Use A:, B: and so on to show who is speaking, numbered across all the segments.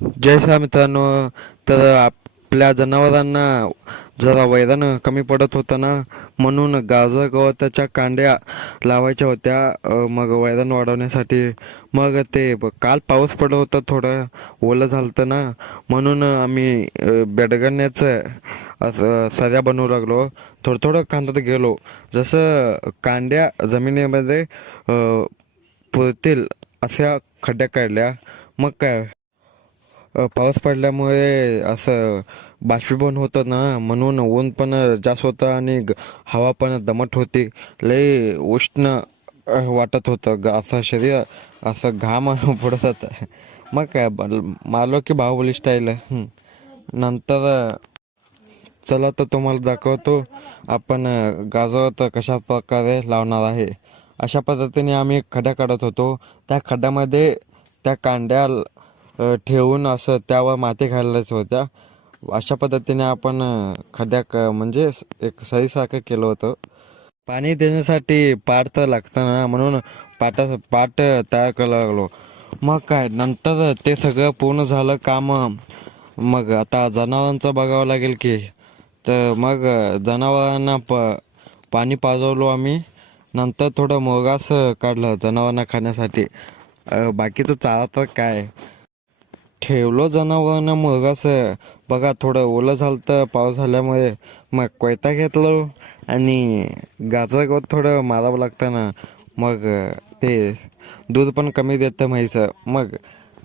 A: जय श्री मित्रांनो. तर आपल्या जनावरांना जरा वैरण कमी पडत होतं ना म्हणून गाजर गवताच्या कांड्या लावायच्या होत्या. मग वैरण वाढवण्यासाठी मग ते काल पाऊस पडत होता थोडं ओलं झालं ना. म्हणून आम्ही बेडगण्याचं असं सऱ्या बनवू लागलो. थोडं थोडं कांदत गेलो. जसं कांड्या जमिनीमध्ये पुरतील अशा खड्ड्या काढल्या. मग काय? पाऊस पडल्यामुळे असं बाष्पीभवन होतं ना म्हणून ऊन पण जास्त होतं आणि ग- हवा पण दमट होती. लई उष्ण वाटत होतं. ग- असं शरीर असं घाम पडत होता मग काय बल- मारलो की बाहुबली स्टाईल नंतर चला तर तुम्हाला दाखवतो. आपण गाजर तर कशा प्रकारे लावणार आहे. अशा पद्धतीने आम्ही खड्डा काढत होतो. त्या खड्ड्यामध्ये त्या कांड्या ठेवून असं त्यावर माती घालायचं होत्या. अशा पद्धतीने आपण खड्ड्या क म्हणजे स- एक सरीसारखं केलं होतं. पाणी देण्यासाठी पाट तर लागतं ना म्हणून पाटा पाट तयार करायला लागलो. मग काय नंतर ते सगळं पूर्ण झालं काम. मग आता जनावरांचं बघावं लागेल की. तर मग जनावरांना प पाणी पाजवलो आम्ही. नंतर थोडं मोगास काढलं जनावरांना खाण्यासाठी. बाकीचं चारा तर काय. ठेवलो जनावरांना मुरगास बघा थोडं ओलं झालं तर पाऊस झाल्यामुळे मग कोयता घेतलो आणि गाजर गवत थोडं मारावं लागतं ना. मग ते दूध पण कमी देतं म्हैसं. मग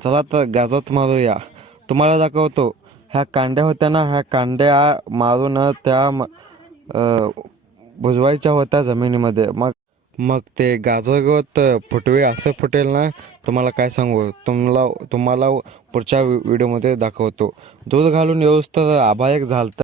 A: चला तर गाजत मारूया. तुम्हाला दाखवतो ह्या कांड्या होत्या ना ह्या कांड्या मारून त्या म- भुजवायच्या होत्या जमिनीमध्ये. मग मग ते गाजर गवत फुटवे असं फुटेल ना तुम्हाला काय सांगू? तुम्हाला तुम्हाला पुढच्या व्हिडिओमध्ये दाखवतो. दूध घालून व्यवस्थित आभायक आभाळ झालतं.